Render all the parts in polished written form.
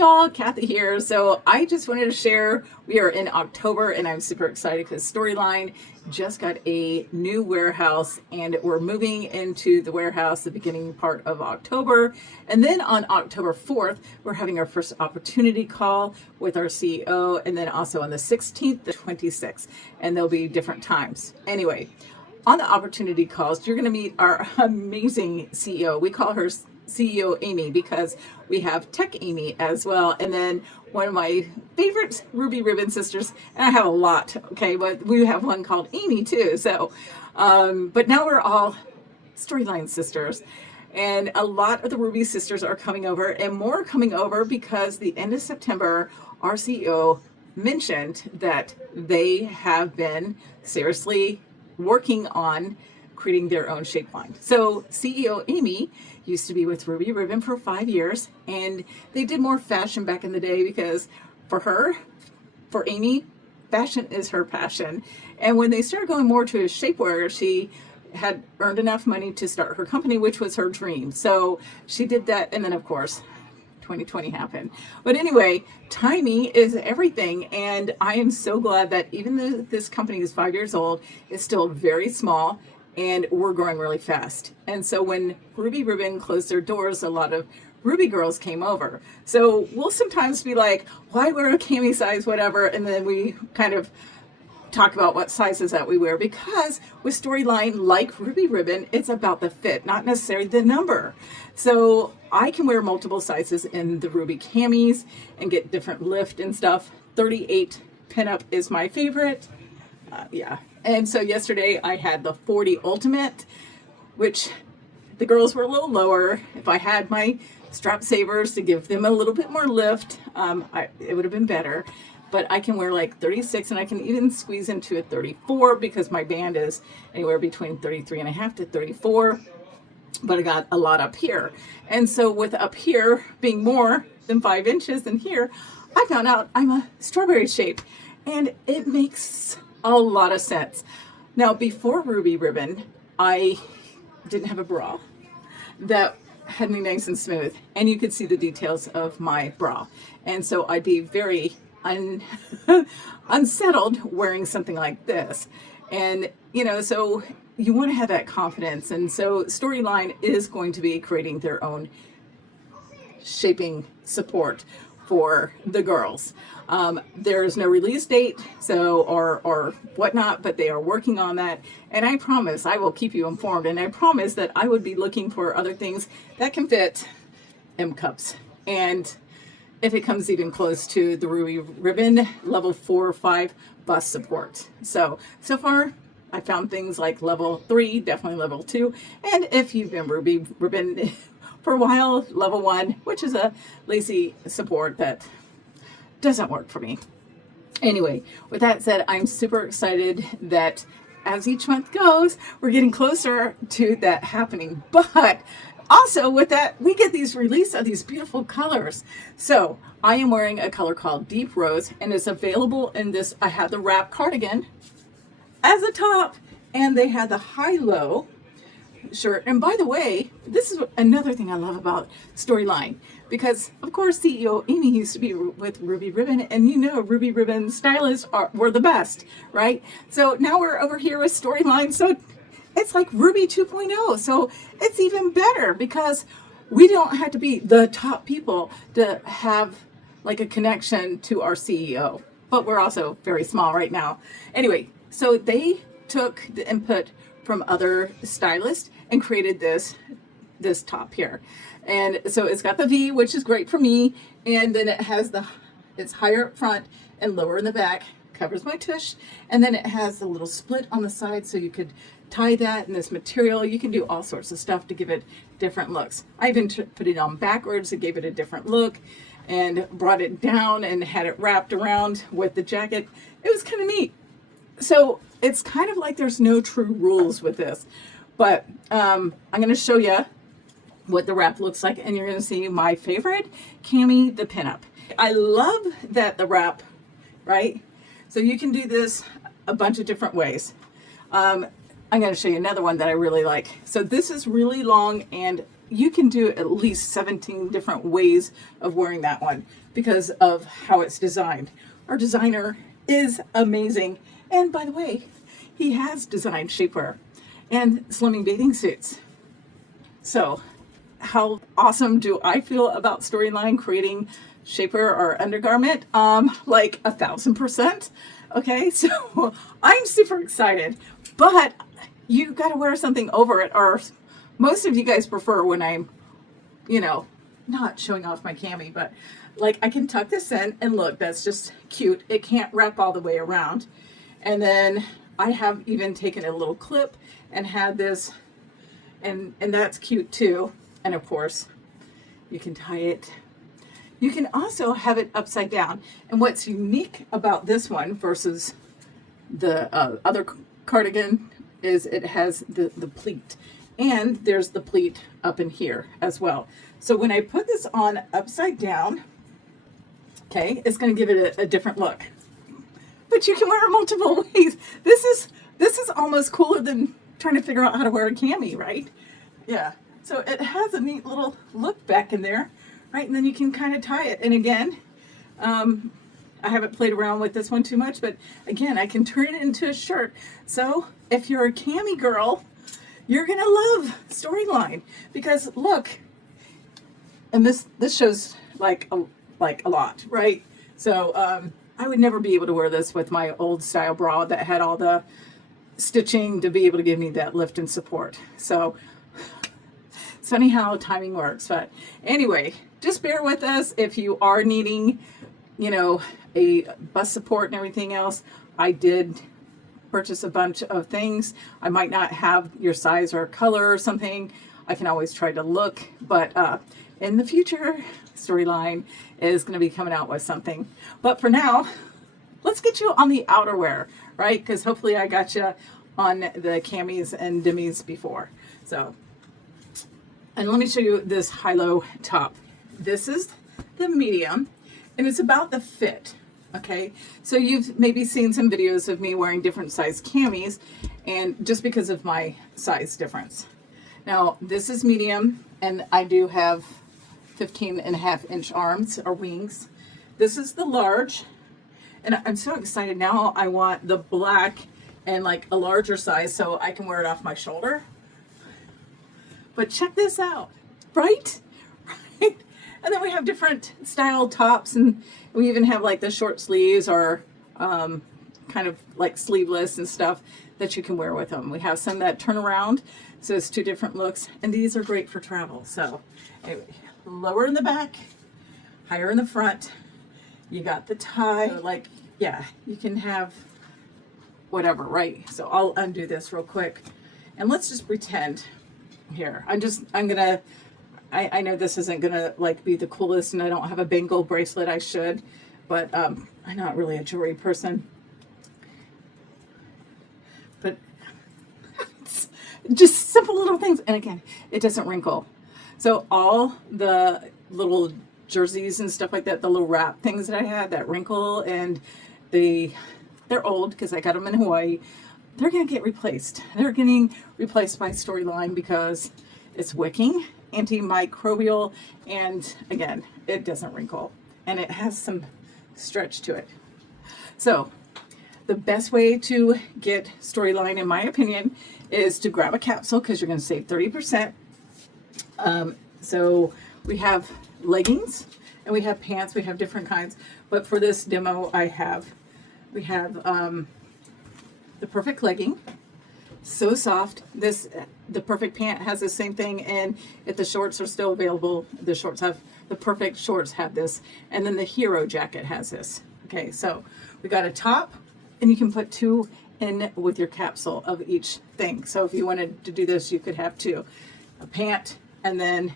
y'all, Kathy here. So I just wanted to share, we are in October and I'm super excited because Storyline just got a new warehouse and we're moving into the warehouse the beginning part of October. And then on October 4th, we're having our first opportunity call with our CEO, and then also on the 16th, the 26th, and there'll be different times. Anyway, on the opportunity calls, you're going to meet our amazing CEO. We call her CEO Amy because we have Tech Amy as well. And then one of my favorite Ruby Ribbon sisters, and I have a lot, okay, but we have one called Amy too. So, but now we're all Storyline sisters. And a lot of the Ruby sisters are coming over and more coming over because the end of September, our CEO mentioned that they have been seriously working on creating their own shape line. So CEO Amy used to be with Ruby Ribbon for 5 years, and they did more fashion back in the day because for Amy, fashion is her passion. And when they started going more to shapewear, she had earned enough money to start her company, which was her dream. So she did that, and then of course 2020 happened. But anyway, timing is everything, and I am so glad that even though this company is 5 years old, it's still very small and we're growing really fast. And so when Ruby Ribbon closed their doors, a lot of Ruby girls came over. So we'll sometimes be like, why wear a cami size, whatever, and then we kind of talk about what sizes that we wear, because with Storyline, like Ruby Ribbon, it's about the fit, not necessarily the number. So I can wear multiple sizes in the Ruby camis and get different lift and stuff. 38 pinup is my favorite. Yeah. And so yesterday I had the 40 Ultimate, which the girls were a little lower. If I had my strap savers to give them a little bit more lift, it would have been better. But I can wear like 36, and I can even squeeze into a 34 because my band is anywhere between 33 and a half to 34. But I got a lot up here. And so with up here being more than 5 inches than here, I found out I'm a strawberry shape, and it makes a lot of sense. Now, before Ruby Ribbon, I didn't have a bra that had me nice and smooth, and you could see the details of my bra. And so I'd be very unsettled wearing something like this. And, you know, so you want to have that confidence. And so Storyline is going to be creating their own shaping support for the girls. There's no release date, so or whatnot, but they are working on that. And I promise I will keep you informed. And I promise that I would be looking for other things that can fit M cups. And if it comes even close to the Ruby Ribbon level 4 or 5 bust support. So far I found things like level 3, definitely level 2. And if you've been Ruby Ribbon for a while, level 1, which is a lacy support that doesn't work for me. Anyway, with that said, I'm super excited that as each month goes, we're getting closer to that happening. But also with that, we get these release of these beautiful colors. So I am wearing a color called Deep Rose, and it's available in this. I had the wrap cardigan as a top, and they had the high-low shirt. And by the way, this is another thing I love about Storyline, because of course CEO Amy used to be with Ruby Ribbon, and you know Ruby Ribbon stylists were the best, right? So now we're over here with Storyline, so it's like Ruby 2.0. So it's even better because we don't have to be the top people to have like a connection to our CEO, but we're also very small right now. Anyway, so they took the input from other stylists and created this top here. And so it's got the V, which is great for me, and then it has it's higher up front and lower in the back, covers my tush, and then it has a little split on the side so you could tie that in this material. You can do all sorts of stuff to give it different looks. I even put it on backwards and gave it a different look, and brought it down and had it wrapped around with the jacket. It was kind of neat. So it's kind of like there's no true rules with this, but I'm going to show you what the wrap looks like, and you're going to see my favorite cami, the pinup. I love that the wrap, right? So you can do this a bunch of different ways. I'm going to show you another one that I really like. So this is really long and you can do at least 17 different ways of wearing that one because of how it's designed. Our designer is amazing. And by the way, he has designed shapewear and slimming bathing suits. So how awesome do I feel about Storyline creating shapewear or undergarment? Like 1,000%. Okay, so I'm super excited, but you got to wear something over it, or most of you guys prefer when I'm, not showing off my cami, but like I can tuck this in and look, that's just cute. It can't wrap all the way around. And then I have even taken a little clip and had this, and that's cute too. And of course, you can tie it. You can also have it upside down. And what's unique about this one versus the other cardigan is it has the pleat. And there's the pleat up in here as well. So when I put this on upside down, okay, it's going to give it a different look. But you can wear it multiple ways. This is almost cooler than trying to figure out how to wear a cami, right? Yeah. So it has a neat little look back in there, right? And then you can kind of tie it. And again, I haven't played around with this one too much, but again, I can turn it into a shirt. So if you're a cami girl, you're gonna love Storyline because look, and this shows like a lot, right? So I would never be able to wear this with my old style bra that had all the stitching to be able to give me that lift and support. So it's funny how timing works, but anyway, just bear with us if you are needing, a bust support and everything else. I did purchase a bunch of things. I might not have your size or color or something. I can always try to look, but in the future, Storyline is going to be coming out with something. But for now, let's get you on the outerwear, right? Because hopefully I got you on the camis and demis before. So, and let me show you this high-low top. This is the medium, and it's about the fit. Okay, so you've maybe seen some videos of me wearing different size camis, and just because of my size difference. Now, this is medium, and I do have 15.5-inch arms or wings. This is the large, and I'm so excited now. I want the black and like a larger size so I can wear it off my shoulder. But check this out, right? Right? And then we have different style tops, and we even have like the short sleeves or kind of like sleeveless and stuff that you can wear with them. We have some that turn around, so it's two different looks, and these are great for travel. So anyway, lower in the back, higher in the front. You got the tie, so like, yeah, you can have whatever, right? So I'll undo this real quick, and let's just pretend here. I know this isn't gonna like be the coolest, and I don't have a bangle bracelet. I should, but I'm not really a jewelry person. But it's just simple little things, and again, it doesn't wrinkle. So all the little jerseys and stuff like that, the little wrap things that I had that wrinkle, and they're old because I got them in Hawaii. They're gonna get replaced. They're getting replaced by Storyline because it's wicking, antimicrobial, and again, it doesn't wrinkle, and it has some stretch to it. So the best way to get Storyline, in my opinion, is to grab a capsule because you're going to save 30%. So we have leggings and we have pants. We have different kinds, but for this demo, we have the perfect legging. So soft. The perfect pant has the same thing, and if the shorts are still available, the perfect shorts have this, and then the hero jacket has this. Okay, so we got a top, and you can put two in with your capsule of each thing. So if you wanted to do this, you could have two, a pant, and then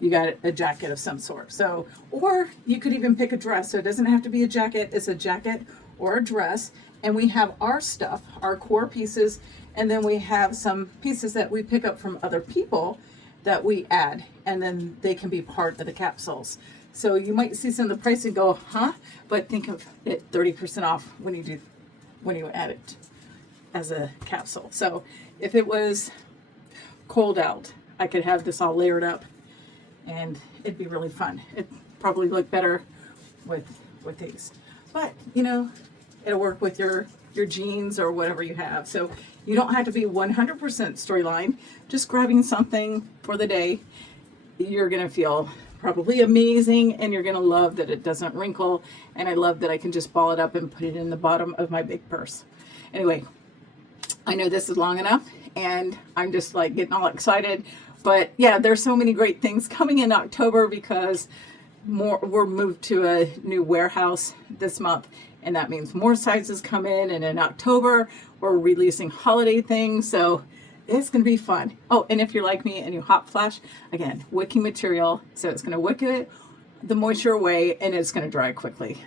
you got a jacket of some sort. So, or you could even pick a dress. So it doesn't have to be a jacket. It's a jacket or a dress. And we have our stuff, our core pieces, and then we have some pieces that we pick up from other people that we add, and then they can be part of the capsules. So you might see some of the pricing go, huh? But think of it 30% off when you add it as a capsule. So if it was cold out, I could have this all layered up and it'd be really fun. It'd probably look better with these. But, you know, it'll work with your jeans or whatever you have. So you don't have to be 100% storyline. Just grabbing something for the day, you're going to feel probably amazing, and you're going to love that it doesn't wrinkle, and I love that I can just ball it up and put it in the bottom of my big purse. Anyway, I know this is long enough, and I'm just like getting all excited. But yeah, there's so many great things coming in October because we're moved to a new warehouse this month, and that means more sizes come in, and in October we're releasing holiday things, so it's going to be fun. Oh, and if you're like me and you hot flash, again, wicking material, so it's going to wick it, the moisture away, and it's going to dry quickly.